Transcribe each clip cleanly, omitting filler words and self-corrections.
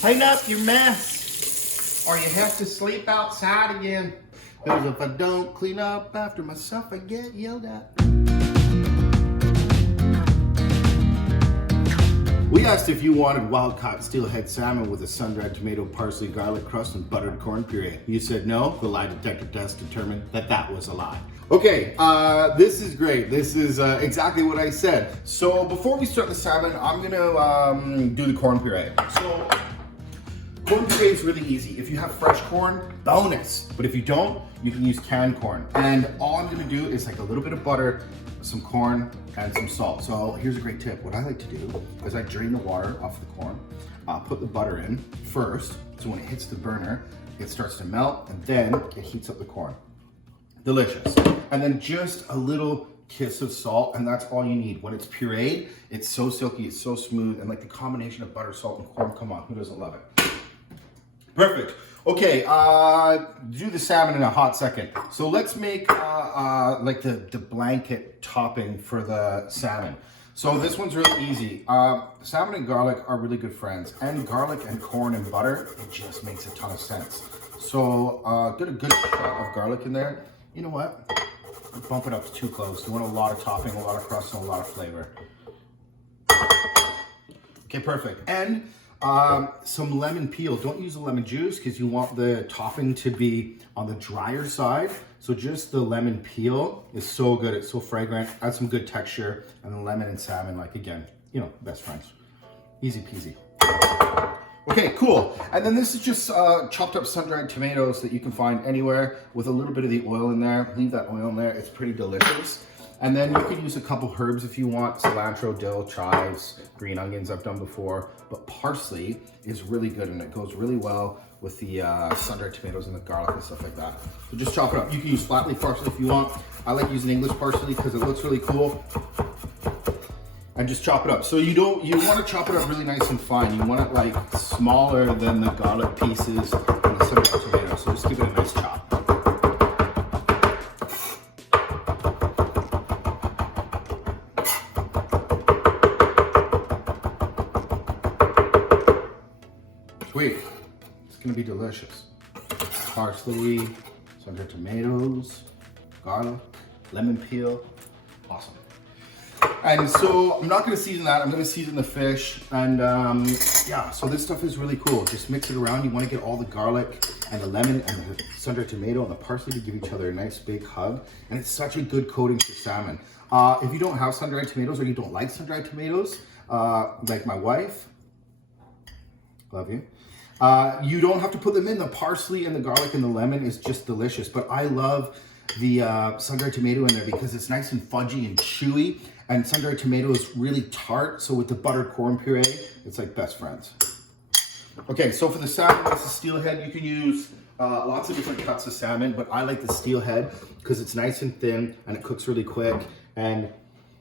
Clean up your mess, or you have to sleep outside again. Because if I don't clean up after myself, I get yelled at. We asked if you wanted wild-caught steelhead salmon with a sun-dried tomato, parsley, garlic crust, and buttered corn puree. You said no. The lie detector test determined that that was a lie. Okay, this is great. This is exactly what I said. So before we start the salmon, I'm gonna do the corn puree. So corn puree is really easy. If you have fresh corn, bonus. But if you don't, you can use canned corn. And all I'm gonna do is like a little bit of butter, some corn, and some salt. So here's a great tip. What I like to do is I drain the water off the corn, put the butter in first, so when it hits the burner, it starts to melt, and then it heats up the corn. Delicious. And then just a little kiss of salt, and that's all you need. When it's pureed, it's so silky, it's so smooth, and like the combination of butter, salt, and corn, come on, who doesn't love it? Perfect. Okay, do the salmon in a hot second. So let's make like the blanket topping for the salmon. So this one's really easy. Salmon and garlic are really good friends, and garlic and corn and butter, it just makes a ton of sense. So get a good shot of garlic in there. You know what? Bump it up to 2 cloves. You want a lot of topping, a lot of crust, and a lot of flavor. Okay, perfect. And some lemon peel. Don't use the lemon juice because you want the topping to be on the drier side. So just the lemon peel is so good. It's so fragrant. Adds some good texture. And the lemon and salmon, like again, you know, best friends. Easy peasy. Okay, cool. And then this is just chopped up sun-dried tomatoes that you can find anywhere with a little bit of the oil in there. Leave that oil in there. It's pretty delicious. And then you could use a couple herbs if you want. Cilantro, dill, chives, green onions I've done before. But parsley is really good and it goes really well with the sun-dried tomatoes and the garlic and stuff like that. So just chop it up. You can use flat leaf parsley if you want. I like using English parsley because it looks really cool. And just chop it up. So you want to chop it up really nice and fine. You want it like smaller than the garlic pieces and the sun-dried tomato. So just give it a nice chop. Sweet. It's gonna be delicious. Parsley, sun-dried tomatoes, garlic, lemon peel. Awesome. And so I'm not gonna season that. I'm gonna season the fish. And yeah, so this stuff is really cool. Just mix it around. You wanna get all the garlic and the lemon and the sun-dried tomato and the parsley to give each other a nice big hug. And it's such a good coating for salmon. If you don't have sun-dried tomatoes or you don't like sun-dried tomatoes, like my wife, love you. You don't have to put them in. The parsley and the garlic and the lemon is just delicious. But I love the sun-dried tomato in there because it's nice and fudgy and chewy. And sun-dried tomato is really tart. So with the buttered corn puree, it's like best friends. Okay, so for the salmon, this is steelhead. You can use lots of different cuts of salmon, but I like the steelhead because it's nice and thin and it cooks really quick. And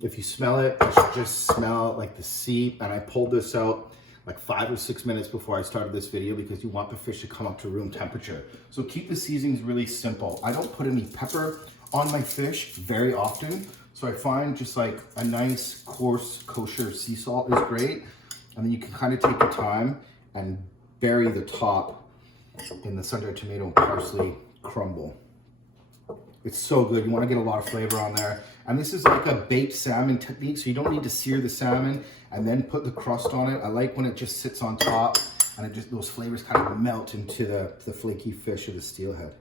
if you smell it, it should just smell like the sea. And I pulled this out like 5 or 6 minutes before I started this video because you want the fish to come up to room temperature. So keep the seasonings really simple. I don't put any pepper on my fish very often. So I find just like a nice coarse kosher sea salt is great. And then you can kind of take your time and bury the top in the sun-dried tomato and parsley crumble. It's so good. You want to get a lot of flavor on there. And this is like a baked salmon technique, so you don't need to sear the salmon and then put the crust on it. I like when it just sits on top and it just those flavors kind of melt into the flaky fish of the steelhead.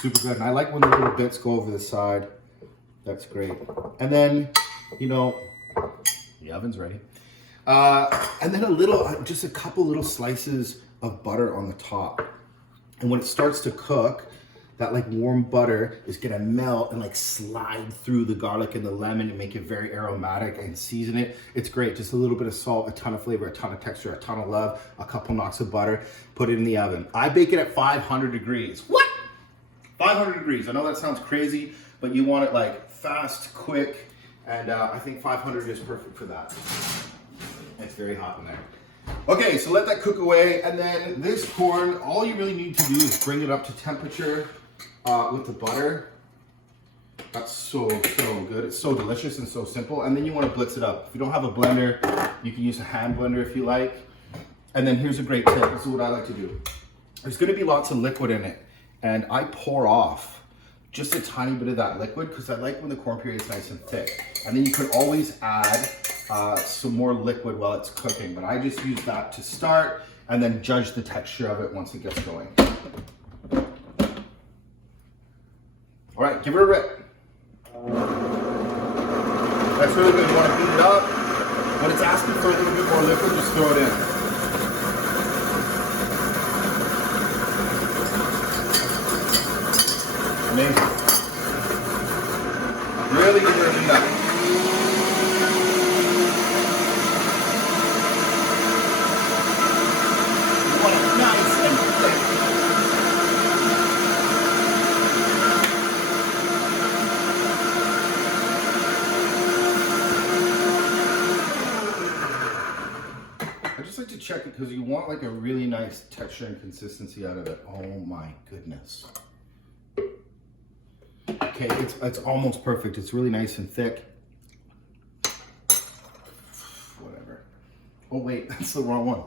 Super good. And I like when the little bits go over the side. That's great. And then, you know, the oven's ready. And then just a couple little slices of butter on the top. And when it starts to cook, that like warm butter is gonna melt and like slide through the garlic and the lemon and make it very aromatic and season it. It's great, just a little bit of salt, a ton of flavor, a ton of texture, a ton of love, a couple knocks of butter, put it in the oven. I bake it at 500 degrees. What? 500 degrees, I know that sounds crazy, but you want it like fast, quick, and I think 500 is perfect for that. It's very hot in there. Okay, so let that cook away, and then this corn, all you really need to do is bring it up to temperature with the butter. That's so good. It's so delicious and so simple. And then you want to blitz it up. If you don't have a blender, you can use a hand blender if you like. And then here's a great tip. This is what I like to do. There's going to be lots of liquid in it. And I pour off just a tiny bit of that liquid because I like when the corn puree is nice and thick. And then you could always add some more liquid while it's cooking. But I just use that to start and then judge the texture of it once it gets going. All right, give it a rip. That's really good. You want to beat it up. When it's asking for a little bit more liquid, just throw it in. Amazing. Really good to beat up. You want it nice and thick. To check it because you want like a really nice texture and consistency out of it. Oh my goodness. Okay, it's almost perfect. It's really nice and thick. Whatever. Oh wait, that's the wrong one.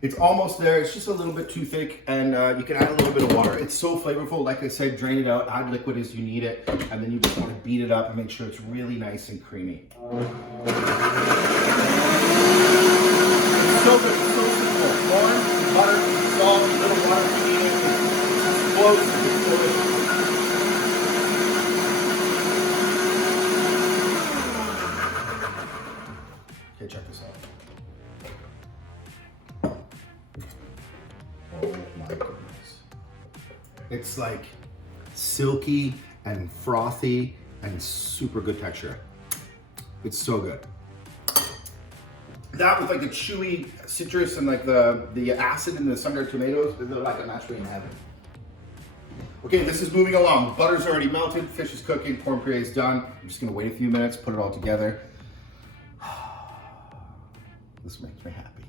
It's almost there. It's just a little bit too thick, and you can add a little bit of water. It's so flavorful. Like I said, drain it out, add liquid as you need it, and then you just want to beat it up and make sure it's really nice and creamy. So good, so simple. Corn, butter, salt, a little water if you need it. It floats, it's delicious. Okay, check this out. Oh my goodness. It's like silky and frothy and super good texture. It's so good. That with like the chewy citrus and like the acid in the sun-dried tomatoes, they're like a match made in heaven. Okay, this is moving along. Butter's already melted, fish is cooking, corn puree is done. I'm just gonna wait a few minutes, put it all together. This makes me happy.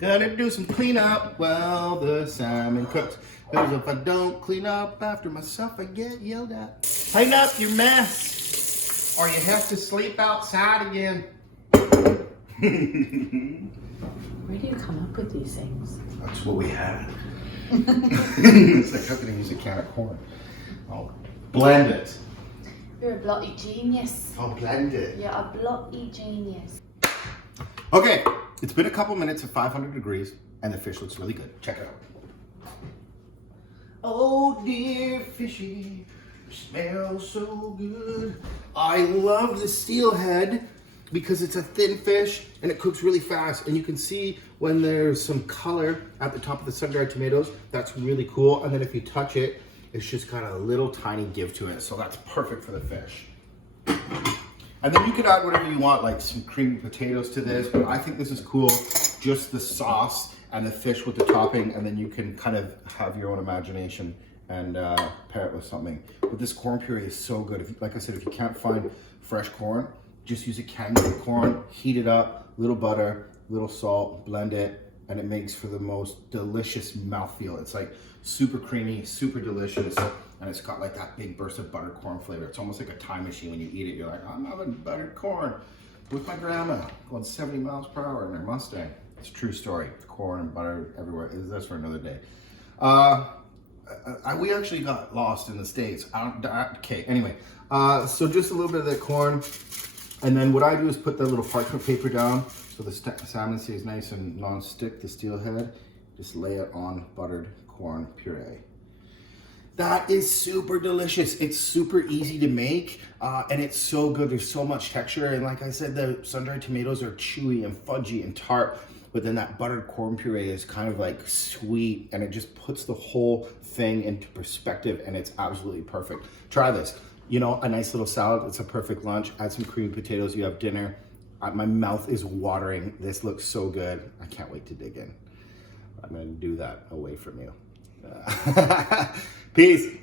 Gotta do some cleanup while the salmon cooks. Because if I don't clean up after myself, I get yelled at. Clean up your mess, or you have to sleep outside again. Where do you come up with these things? That's what we had. It's like, how can I use a can of corn? I'll blend it. You're a bloody genius. I'll blend it. You're a bloody genius. Okay, it's been a couple minutes at 500 degrees, and the fish looks really good. Check it out. Oh dear fishy, smells so good. I love the steelhead because it's a thin fish and it cooks really fast, and you can see when there's some color at the top of the sun-dried tomatoes. That's really cool. And then if you touch it, it's just got a little tiny give to it, so that's perfect for the fish. And then you can add whatever you want, like some creamy potatoes to this, but I think this is cool, just the sauce and the fish with the topping, and then you can kind of have your own imagination and pair it with something. But this corn puree is so good. If, like I said, if you can't find fresh corn, just use a canned corn, heat it up, little butter, little salt, blend it, and it makes for the most delicious mouthfeel. It's like super creamy, super delicious, and it's got like that big burst of buttered corn flavor. It's almost like a time machine. When you eat it, you're like, I'm having buttered corn with my grandma going 70 miles per hour in her Mustang. It's a true story. Corn and butter everywhere. That's for another day. We actually got lost in the States. Okay, anyway. So just a little bit of the corn. And then what I do is put the little parchment paper down so the salmon stays nice and non-stick, the steelhead. Just lay it on buttered corn puree. That is super delicious. It's super easy to make, and it's so good. There's so much texture, and like I said, the sun-dried tomatoes are chewy and fudgy and tart, but then that buttered corn puree is kind of like sweet, and it just puts the whole thing into perspective, and it's absolutely perfect. Try this. You know, a nice little salad, it's a perfect lunch. Add some creamy potatoes, you have dinner. My mouth is watering. This looks so good. I can't wait to dig in. I'm gonna do that away from you. Peace.